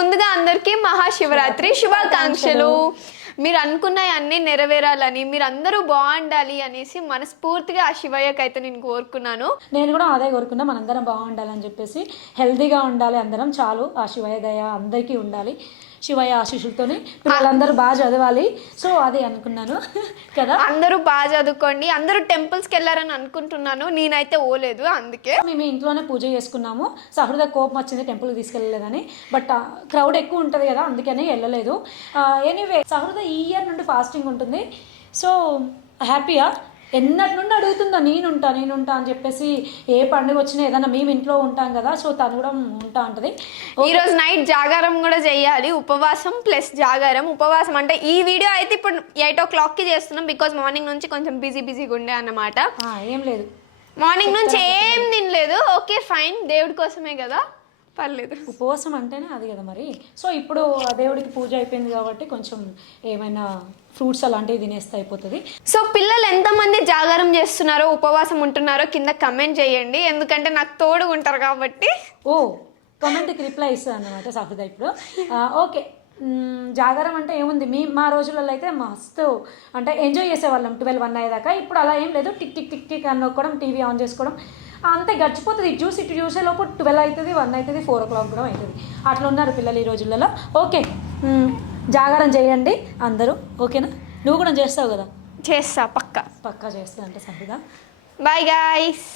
ముందుగా అందరికీ మహాశివరాత్రి శుభాకాంక్షలు. మీరు అనుకున్నవి అన్నీ నెరవేరాలని, మీరు అందరూ బాగుండాలి అనేసి మనస్ఫూర్తిగా ఆ శివయ్యకి అయితే నేను కోరుకున్నాను. నేను కూడా అదే కోరుకున్నా, మనందరం బాగుండాలని చెప్పేసి. హెల్తీగా ఉండాలి అందరం, చాలు. ఆ శివయ్య దయ అందరికీ ఉండాలి. శివయ్య ఆశీస్సులతోని పిల్లలందరూ బాగా చదవాలి. సో అదే అనుకున్నాను కదా. అందరూ బాగా చదువుకోండి. అందరూ టెంపుల్స్కి వెళ్ళారని అనుకుంటున్నాను, నేనైతే ఓలేదు. అందుకే మేము ఇంట్లోనే పూజ చేసుకున్నాము. సహృద కోపం వచ్చింది టెంపుల్కి తీసుకెళ్ళలేదని, బట్ క్రౌడ్ ఎక్కువ ఉంటుంది కదా, అందుకని వెళ్ళలేదు. ఎనీవే, సహృద ఈ ఇయర్ నుండి ఫాస్టింగ్ ఉంటుంది. సో హ్యాపీయా? ఎన్నటి నుండి అడుగుతుందా నేనుంటా అని చెప్పేసి. ఏ పండుగ వచ్చినా ఏదైనా మేము ఇంట్లో ఉంటాం కదా, సో తను కూడా ఉంటా ఉంటుంది. ఈరోజు నైట్ జాగారం కూడా చేయాలి. ఉపవాసం ప్లస్ జాగారం. ఉపవాసం అంటే ఈ వీడియో అయితే ఇప్పుడు 8 o'clockకి చేస్తున్నాం, బికాజ్ మార్నింగ్ నుంచి కొంచెం బిజీగా ఉండే అన్నమాట. ఏం లేదు, మార్నింగ్ నుంచి ఏం తినలేదు. ఓకే ఫైన్, దేవుడి కోసమే కదా, పర్లేదు. ఉపవాసం అంటేనే అది కదా మరి. సో ఇప్పుడు దేవుడికి పూజ అయిపోయింది కాబట్టి కొంచెం ఏమైనా ఫ్రూట్స్ అలాంటివి తినేస్తే అయిపోతుంది. సో పిల్లలు ఎంతమంది జాగారం చేస్తున్నారో, ఉపవాసం ఉంటున్నారో కింద కమెంట్ చేయండి, ఎందుకంటే నాకు తోడు ఉంటారు కాబట్టి. కామెంట్కి రిప్లై ఇస్తాను అన్నమాట సహృద ఇప్పుడు. ఓకే, జాగారం అంటే ఏముంది, మా రోజులలో అయితే మస్తు అంటే ఎంజాయ్ చేసేవాళ్ళం 12-1 అయ్యేదాకా. ఇప్పుడు అలా ఏం లేదు, టిక్ టిక్ టిక్ టిక్ అని నొక్కడం, టీవీ ఆన్ చేసుకోవడం, అంతే గడిచిపోతుంది. ఇటు చూసే లోపు 12 అవుతుంది, 1 అవుతుంది, 4 o'clock కూడా అవుతుంది. అట్లా ఉన్నారు పిల్లలు ఈ రోజులలో. ఓకే, జాగారం చేయండి అందరూ, ఓకేనా? నువ్వు కూడా చేస్తావు కదా? చేస్తా, పక్కా చేస్తా అంటే సహృద. Bye guys.